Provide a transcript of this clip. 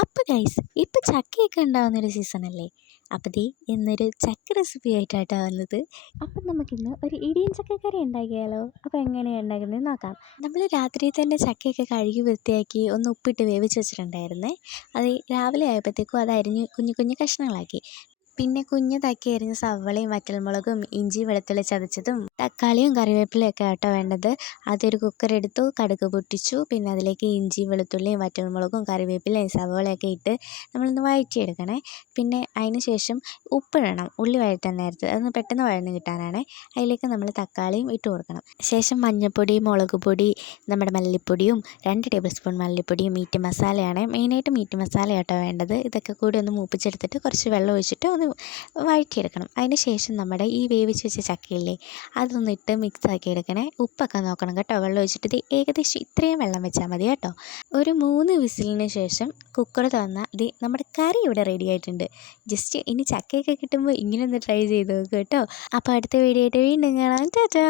അപ്പോൾ ഗൈസ് ഇപ്പോൾ ചക്കയൊക്കെ ഉണ്ടാകുന്നൊരു സീസണല്ലേ. അപ്പോൾ ദേ ഇന്നൊരു ചക്ക റെസിപ്പി ആയിട്ടാണ് വന്നത്. അപ്പം നമുക്കിന്ന് ഒരു ഇടിയൻ ചക്കക്കറി ഉണ്ടാക്കിയാലോ. അപ്പോൾ എങ്ങനെയാണ് ഉണ്ടാക്കുന്നത് നോക്കാം. നമ്മൾ രാത്രി തന്നെ ചക്കയൊക്കെ കഴുകി വൃത്തിയാക്കി ഒന്ന് ഉപ്പിട്ട് വേവിച്ച് വെച്ചിട്ടുണ്ടായിരുന്നേ. അത് രാവിലെ ആയപ്പോഴത്തേക്കും അത് അരിഞ്ഞ് കുഞ്ഞു കുഞ്ഞു കഷ്ണങ്ങളാക്കി. പിന്നെ കുഞ്ഞതാക്കി അരിഞ്ഞ സവളയും വറ്റൽമുളകും ഇഞ്ചി വെളുത്തുള്ളി ചതച്ചതും തക്കാളിയും കറിവേപ്പിലയൊക്കെ ആട്ടോ വേണ്ടത്. അതൊരു കുക്കർ എടുത്തു, കടുക് പൊട്ടിച്ചു. പിന്നെ അതിലേക്ക് ഇഞ്ചി വെളുത്തുള്ളിയും വറ്റൽമുളകും കറിവേപ്പിലയും സവളയൊക്കെ ഇട്ട് നമ്മളൊന്ന് വഴറ്റിയെടുക്കണേ. പിന്നെ അതിന് ശേഷം ഉപ്പിടണം, ഉള്ളി വഴറ്റാൻ നേരത്ത് അതൊന്ന് പെട്ടെന്ന് വഴന്ന് കിട്ടാനാണ്. അതിലേക്ക് നമ്മൾ തക്കാളിയും ഇട്ട് കൊടുക്കണം. ശേഷം മഞ്ഞൾപ്പൊടി, മുളക് പൊടി, നമ്മുടെ മല്ലിപ്പൊടിയും 2 ടേബിൾ സ്പൂൺ മല്ലിപ്പൊടിയും മീറ്റ് മസാലയാണ് മെയിനായിട്ട്. മീറ്റ് മസാല ആട്ടോ വേണ്ടത്. ഇതൊക്കെ കൂടി ഒന്ന് മൂപ്പിച്ചെടുത്തിട്ട് കുറച്ച് വെള്ളം ഒഴിച്ചിട്ട് ഒന്ന് വഴറ്റിയെടുക്കണം. അതിന് ശേഷം നമ്മുടെ ഈ വേവിച്ച് വെച്ച ചക്കയില്ലേ, അതൊന്നിട്ട് മിക്സ് ആക്കി എടുക്കണേ. ഉപ്പൊക്കെ നോക്കണം കേട്ടോ. വെള്ളം ഒഴിച്ചിട്ട് ഇത് ഏകദേശം ഇത്രയും വെള്ളം വെച്ചാൽ മതി കേട്ടോ. ഒരു 3 വിസിലിന് ശേഷം കുക്കർ തുറന്നാൽ ഇത് നമ്മുടെ കറി ഇവിടെ റെഡി ആയിട്ടുണ്ട്. ജസ്റ്റ് ഇനി ചക്കയൊക്കെ കിട്ടുമ്പോൾ ഇങ്ങനെ ഒന്ന് ട്രൈ ചെയ്ത് നോക്കുക കേട്ടോ. അപ്പോൾ അടുത്ത വീഡിയോ ആയിട്ട് വീണ്ടും കാണാം. ടാറ്റാ.